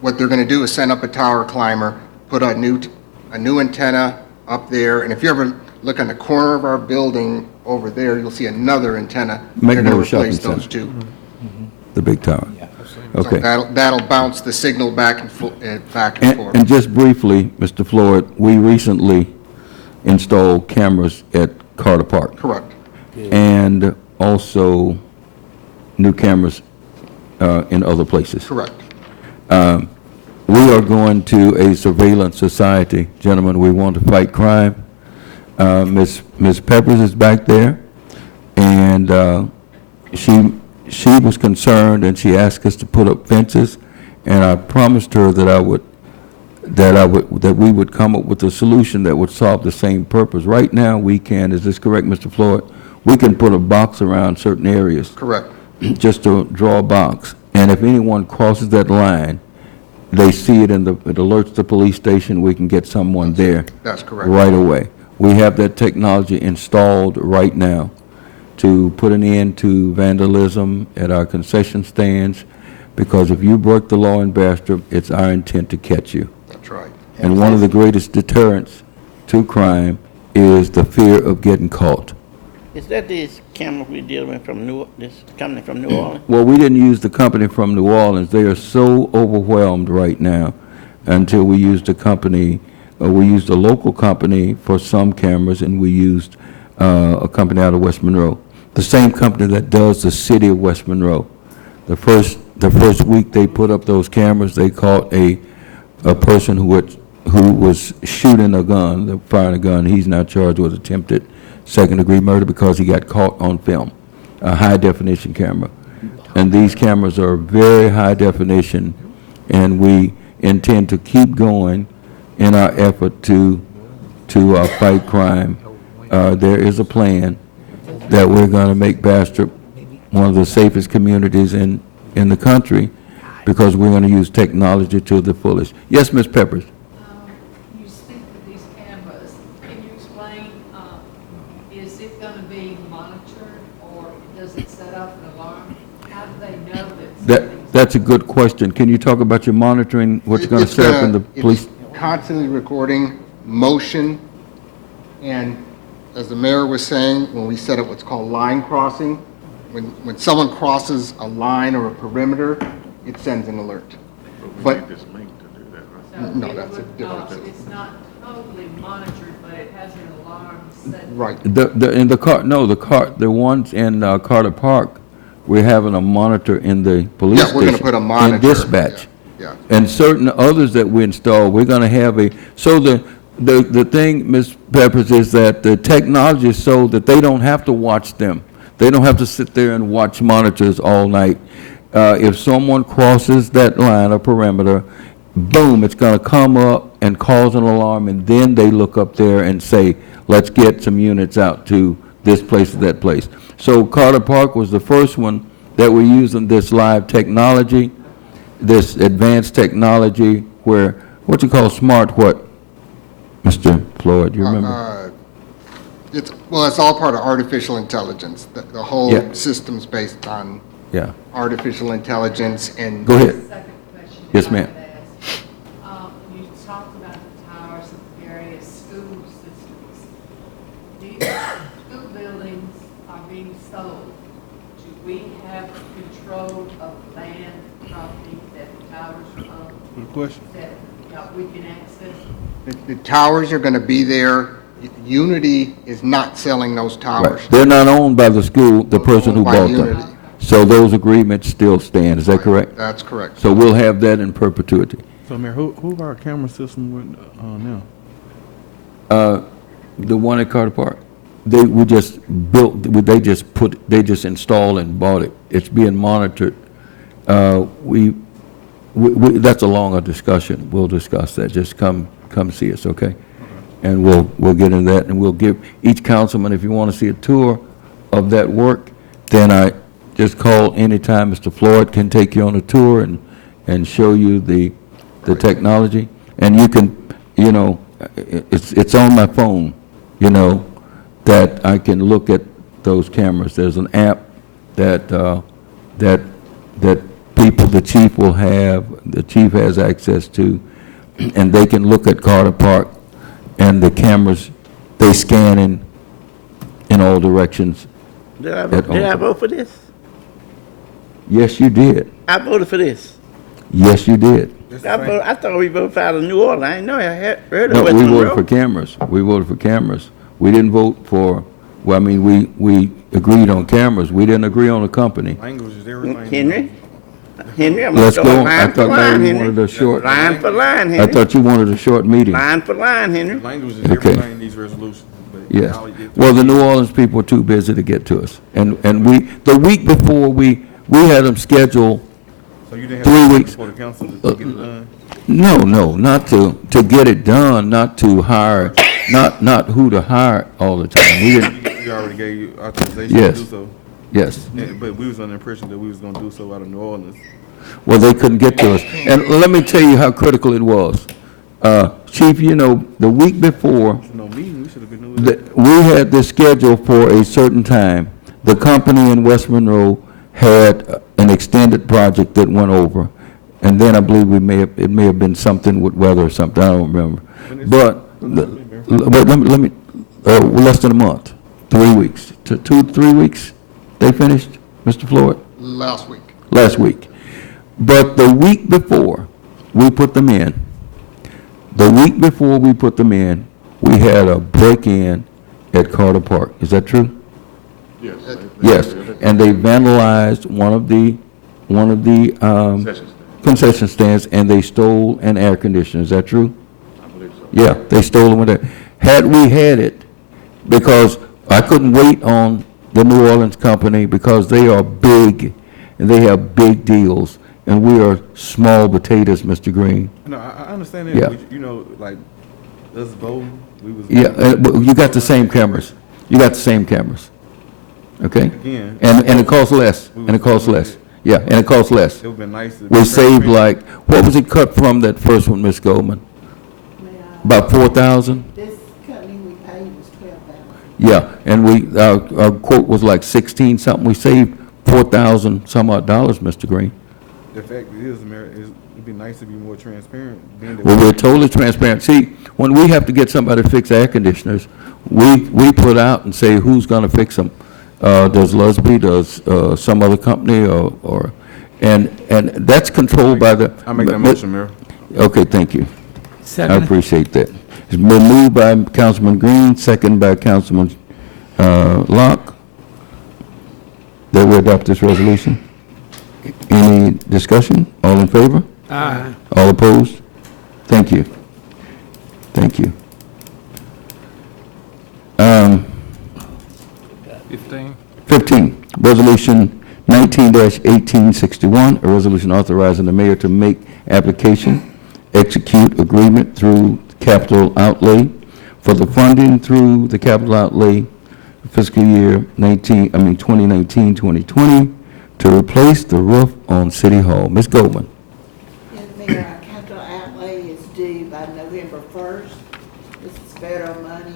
what they're gonna do is send up a tower climber, put a new antenna up there, and if you ever look on the corner of our building over there, you'll see another antenna. They're gonna Magnolia Shopping replace those Center. two. The big tower. Okay. That'll bounce the signal back and forth. And just briefly, Mr. Floyd, we recently installed cameras at Carter Park. Correct. And also new cameras in other places. Correct. We are going to a surveillance society. Gentlemen, we want to fight crime. Ms. Peppers is back there, and she was concerned, and she asked us to put up fences, and I promised her that we would come up with a solution that would solve the same purpose. Right now, we can, is this correct, Mr. Floyd? We can put a box around certain areas. Correct. Just to draw a box. And if anyone crosses that line, they see it it alerts the police station, we can get someone there. That's correct. Right away. We have that technology installed right now to put an end to vandalism at our concession stands, because if you break the law in Bastrop, it's our intent to catch you. That's right. And one of the greatest deterrents to crime is the fear of getting caught. Is that this camera we're dealing with this company from New Orleans? Well, we didn't use the company from New Orleans. They are so overwhelmed right now until we used a company, we used a local company for some cameras, and we used a company out of West Monroe. The same company that does the city of West Monroe. The first week they put up those cameras, they caught a person who was shooting a gun, firing a gun. He's now charged with attempted second-degree murder because he got caught on film, a high-definition camera. And these cameras are very high definition, and we intend to keep going in our effort to fight crime. There is a plan that we're going to make Bastrop one of the safest communities in the country, because we're going to use technology to the fullest. Yes, Ms. Peppers? You speak of these cameras. Can you explain, is it going to be monitored, or does it set off an alarm? How do they know that? That's a good question. Can you talk about your monitoring, what's going to set up in the police? It's constantly recording motion, and as the mayor was saying, when we set up what's called line crossing, when someone crosses a line or a perimeter, it sends an alert. But So no, it that's a would, different thing. it's not totally monitored, but it has an alarm set. Right. The ones in Carter Park, we're having a monitor in the police station. Yeah, we're gonna put a monitor. And dispatch. Yeah. And certain others that we install, we're gonna have so the thing, Ms. Peppers, is that the technology is so that they don't have to watch them. They don't have to sit there and watch monitors all night. If someone crosses that line or perimeter, boom, it's going to come up and cause an alarm, and then they look up there and say, let's get some units out to this place or that place. So Carter Park was the first one that we're using this live technology, this advanced technology where, what you call smart what, Mr. Floyd, you remember? It's all part of artificial intelligence. The whole Yeah. system's based on Yeah. artificial intelligence and. Go ahead. Second question. Yes, if I ma'am. could ask. You talked about the towers of various school systems. These school buildings are being sold. Do we have control of land, property that the towers are on? Good question. That we can access? The towers are going to be there. Unity is not selling those towers. Right. They're not owned by the school, the person who Owned by bought them. Unity. So those agreements still stand, is that correct? That's correct. So we'll have that in perpetuity. So, Mayor, who our camera system with now? The one at Carter Park, they just installed and bought it. It's being monitored. That's a longer discussion. We'll discuss that. Just come see us, okay? And we'll get into that, and we'll give each councilman, if you want to see a tour of that work, then I just call anytime. Mr. Floyd can take you on a tour and show you the technology. And you can, it's on my phone, that I can look at those cameras. There's an app that people, the chief will have, the chief has access to, and they can look at Carter Park, and the cameras, they scan in all directions. Did I vote for this? Yes, you did. I voted for this. Yes, you did. I thought we voted for out of New Orleans. I didn't know I had heard of No, West we voted Monroe. for cameras. We voted for cameras. We didn't vote for, well, I mean, we agreed on cameras. We didn't agree on a company. Language is everything. Henry, I'm Let's going go. I line for thought line, Larry wanted Henry. a short. Line for line, I Henry. thought you wanted a short meeting. Line for line, Henry. Language is Okay. everything in these resolutions. but Yes. how it gets- Well, the New Orleans people were too busy to get to us. And we, the week before, we had them scheduled So you didn't 3 have to weeks. before the council to get it done? No, not to get it done, not to hire, not who to hire all the time. We didn't, We already gave you authorization Yes. to do so. yes. But we was under the impression that we was gonna do so out of New Orleans. Well, they couldn't get to us. And let me tell you how critical it was. Chief, you know, the week before, No meeting, we should have been doing it. we had this scheduled for a certain time. The company in West Monroe had an extended project that went over. And then I believe it may have been something with weather or something, I don't remember. But let me, less than a month, 3 weeks, 3 weeks, they finished, Mr. Floyd? Last week. Last week. But the week before we put them in, we had a break-in at Carter Park. Is that true? Yes. Yes, and they vandalized one of the concession stands, and they stole an air conditioner. Is that true? I believe so. Yeah, they stole them with it. Had we had it, because I couldn't wait on the New Orleans company because they are big, and they have big deals, and we are small potatoes, Mr. Green. No, I understand that. Yeah. You know, like, us voting, we was. Yeah, but you got the same cameras. You got the same cameras. Okay? Again. And it costs less, and it costs less. Yeah, and it costs less. It would've been nice to. We saved like, what was it cut from that first one, Ms. Goldman? About 4,000? This company we paid was 12,000. Yeah, and our quote was like 16 something. We saved 4,000 some odd dollars, Mr. Green. The fact is, Mayor, it'd be nice to be more transparent. being that Well, we're totally transparent. See, when we have to get somebody to fix air conditioners, we put out and say who's gonna fix them. Does Lusby, does some other company, and that's controlled by the. I make that motion, Mayor. Okay, thank you. I Second. appreciate that. It's been moved by Councilman Green, second by Councilman Locke, that we adopt this resolution. Any discussion? All in favor? Aye. All opposed? Thank you. Thank you. 15, Resolution 19-1861, a resolution authorizing the mayor to make application, execute agreement through capital outlay for the funding through the capital outlay fiscal year 2019-2020 to replace the roof on City Hall. Ms. Goldman. Yes, Mayor, our capital outlay is due by November 1st. This is federal money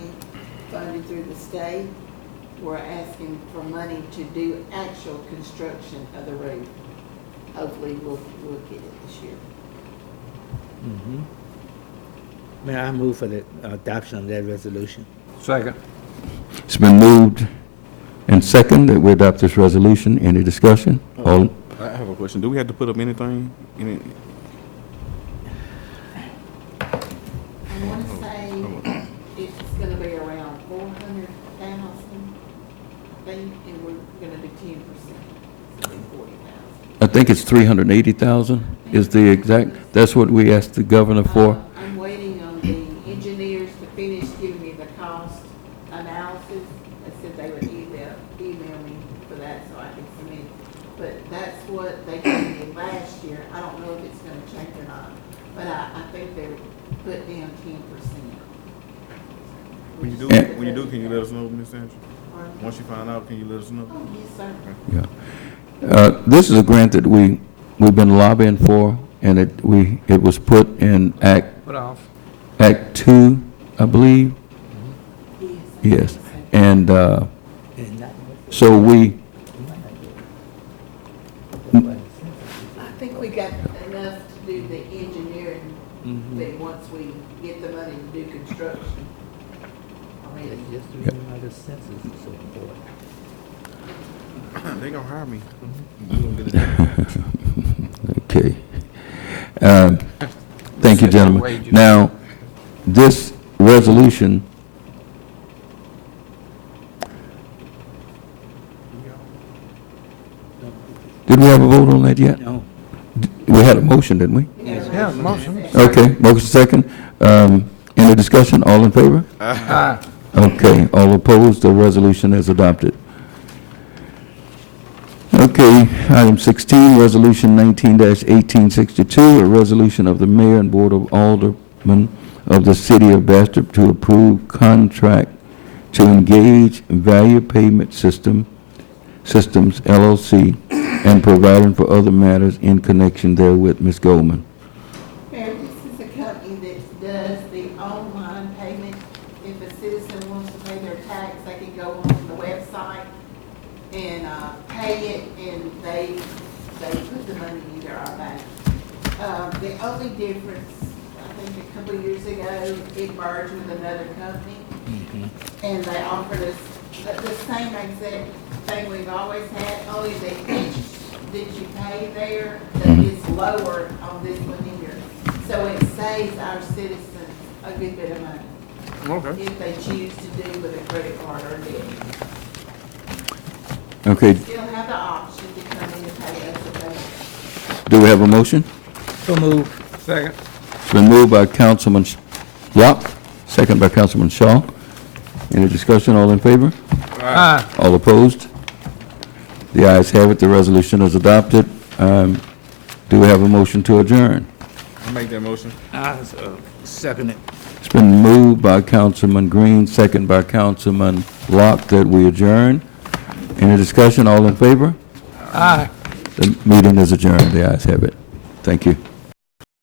funded through the state. We're asking for money to do actual construction of the roof. Hopefully, we'll get it this year. Mayor, I move for the adoption of that resolution. Second. It's been moved and second that we adopt this resolution. Any discussion? All, I have a question. Do we have to put up anything? I want to say it's going to be around 400,000, I think, and we're going to do 10%, so it'll be 40,000. I think it's 380,000 is the exact, that's what we asked the governor for. I'm waiting on the engineers to finish giving me the cost analysis. They said they would email me for that so I can submit. But that's what they gave me last year. I don't know if it's gonna change or not, but I think they put down 10%. When you do, can you let us know, Ms. Sanchez? Once you find out, can you let us know? Oh, yes, sir. Yeah. This is a grant that we've been lobbying for, and it was put in Put off. Act 2, I believe. Yes, and so I think we got enough to do the engineering thing once we get the money to do construction. They gonna hire me. You gonna get it. Okay. Thank you, gentlemen. Now, this resolution, did we have a vote on that yet? No. We had a motion, didn't we? Yeah, motion. Okay, motion second. Any discussion? All in favor? Aye. Okay, all opposed, the resolution is adopted. Okay, item 16, Resolution 19-1862, a resolution of the Mayor and Board of Aldermen of the City of Bastrop to approve contract to engage Value Payment Systems LLC and providing for other matters in connection therewith. Ms. Goldman. Mayor, this is a company that does the online payment. If a citizen wants to pay their tax, they can go on the website and pay it, and they put the money into our bank. The only difference, I think a couple of years ago, it merged with another company, and they offered us the same exact thing we've always had, only the interest that you pay there that is lower on this one here. So it saves our citizens a good bit of money. Okay. If they choose to do with a credit card or a debit. Okay, Still have the option to come in and pay us a payment. do we have a motion? So move. Second. It's been moved by Councilman Yap, second by Councilman Shaw. Any discussion? All in favor? Aye. All opposed? The ayes have it. The resolution is adopted. Do we have a motion to adjourn? I'll make that motion. Second it. It's been moved by Councilman Green, second by Councilman Locke, that we adjourn. Any discussion? All in favor? Aye. The meeting is adjourned. The ayes have it. Thank you.